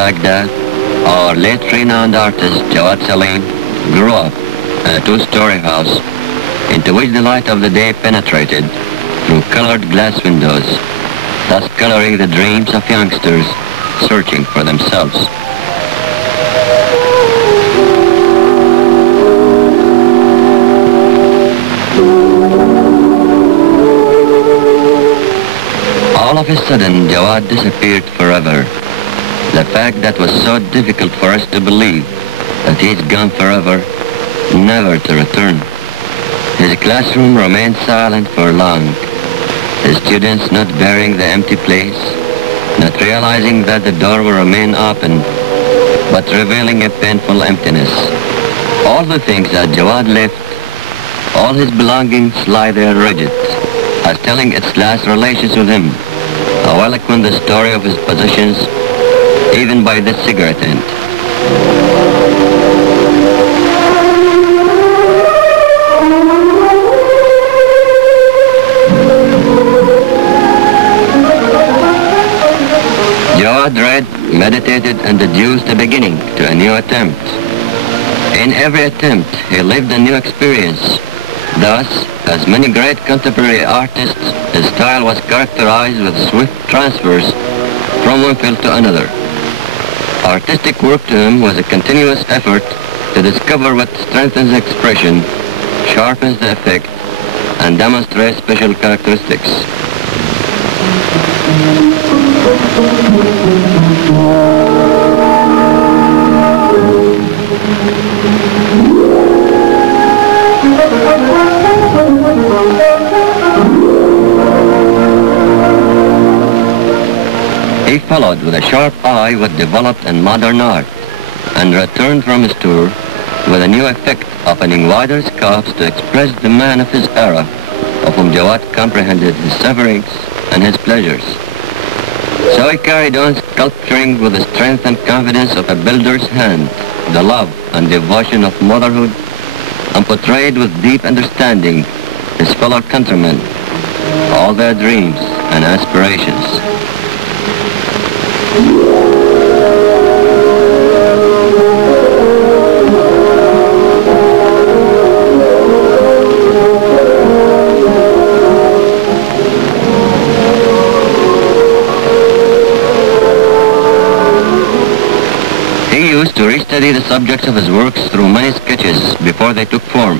Baghdad, our late renowned artist Jawad Saleem grew up in a two-story house into which the light of the day penetrated through colored glass windows, thus coloring the dreams of youngsters searching for themselves. All of a sudden, Jawad disappeared forever. The fact that was so difficult for us to believe, that he's gone forever, never to return. His classroom remained silent for long, the students not bearing the empty place, not realizing that the door will remain open, but revealing a painful emptiness. All the things that Jawad left, all his belongings lie there rigid, as telling its last relations with him. How eloquent the story of his possessions, even by this cigarette end. Jawad read, meditated, and deduced the beginning to a new attempt. In every attempt, he lived a new experience. Thus, as many great contemporary artists, his style was characterized with swift transfers from one field to another. Artistic work to him was a continuous effort to discover what strengthens expression, sharpens the effect, and demonstrates special characteristics. He followed with a sharp eye what developed in modern art, and returned from his tour with a new effect, opening wider scopes to express the man of his era, of whom Jawad comprehended his sufferings and his pleasures. So he carried on sculpturing with the strength and confidence of a builder's hand, the love and devotion of motherhood, and portrayed with deep understanding his fellow countrymen, all their dreams and aspirations. He used to restudy the subjects of his works through many sketches before they took form,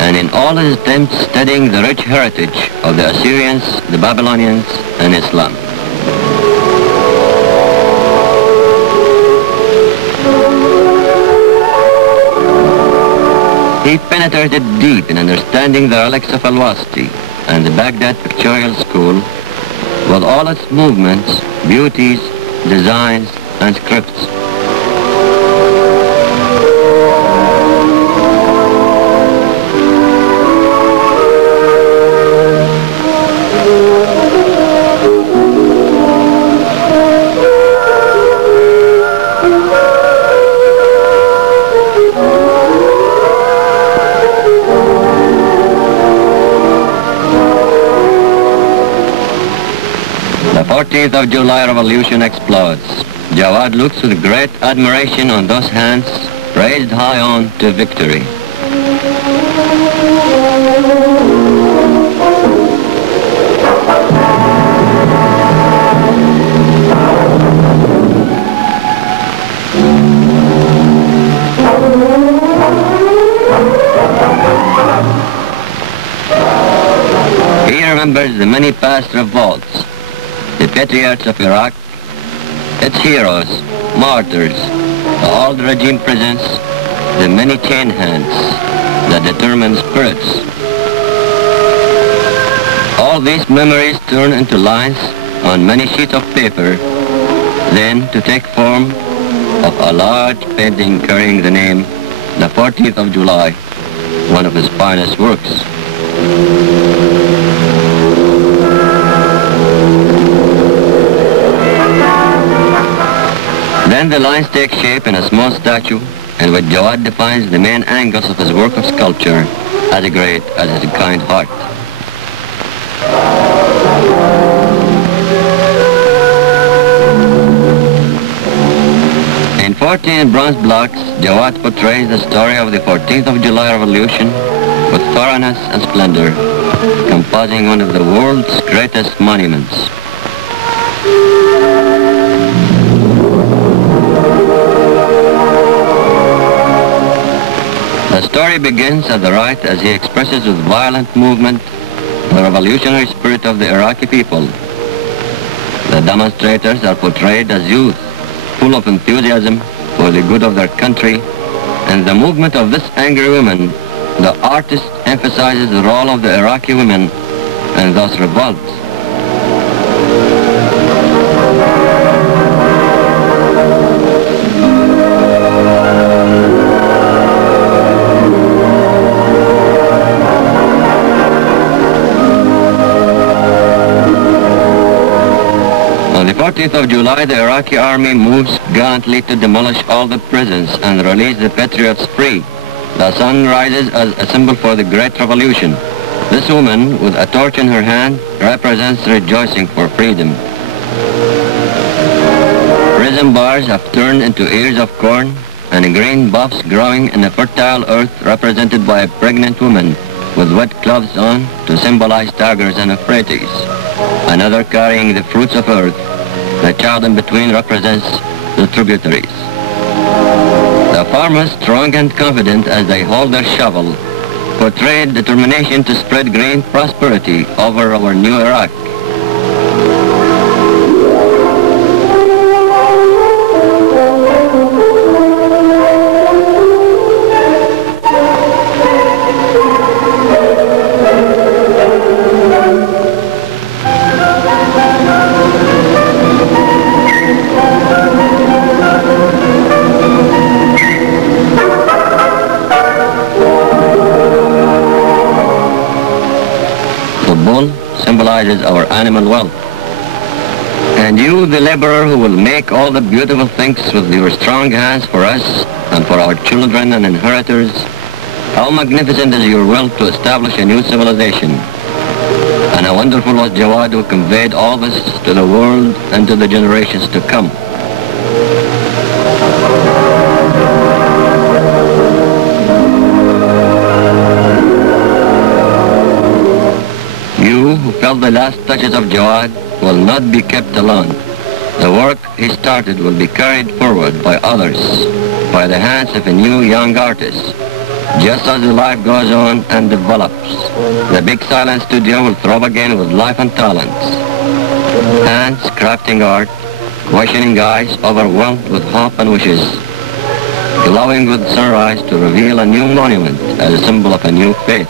and in all his attempts studying the rich heritage of the Assyrians, the Babylonians, and Islam. He penetrated deep in understanding the relics of Al-Wasti and the Baghdad pictorial school with all its movements, beauties, designs, and scripts. The 14th of July revolution explodes. Jawad looks with great admiration on those hands raised high on to victory. He remembers the many past revolts, the patriots of Iraq, its heroes, martyrs, the old regime prisons, the many chain hands, the determined spirits. All these memories turn into lines on many sheets of paper, then to take form of a large painting carrying the name, the 14th of July, one of his finest works. Then the lines take shape in a small statue in which Jawad defines the main angles of his work of sculpture as great as his kind heart. 14 bronze blocks, Jawad portrays the story of the 14th of July revolution with thoroughness and splendor, composing one of the world's greatest monuments. The story begins at the right as he expresses with violent movement the revolutionary spirit of the Iraqi people. The demonstrators are portrayed as youth, full of enthusiasm for the good of their country, and the movement of this angry woman, the artist emphasizes the role of the Iraqi women and thus revolts. On the 14th of July, the Iraqi army moves gallantly to demolish all the prisons and release the patriots free. The sun rises as a symbol for the great revolution. This woman, with a torch in her hand, represents rejoicing for freedom. Prison bars have turned into ears of corn, and green buffs growing in a fertile earth represented by a pregnant woman with wet clothes on to symbolize tigers and Euphrates. Another carrying the fruits of earth. The child in between represents the tributaries. The farmers, strong and confident as they hold their shovel, portray determination to spread green prosperity over our new Iraq. Symbolizes our animal wealth. And you, the laborer who will make all the beautiful things with your strong hands for us and for our children and inheritors, how magnificent is your will to establish a new civilization. And how wonderful was Jawad who conveyed all this to the world and to the generations to come. You who felt the last touches of Jawad will not be kept alone. The work he started will be carried forward by others, by the hands of a new young artist. Just as the life goes on and develops, the big silent studio will throb again with life and talents. Hands crafting art, questioning eyes overwhelmed with hope and wishes, glowing with sunrise to reveal a new monument as a symbol of a new faith.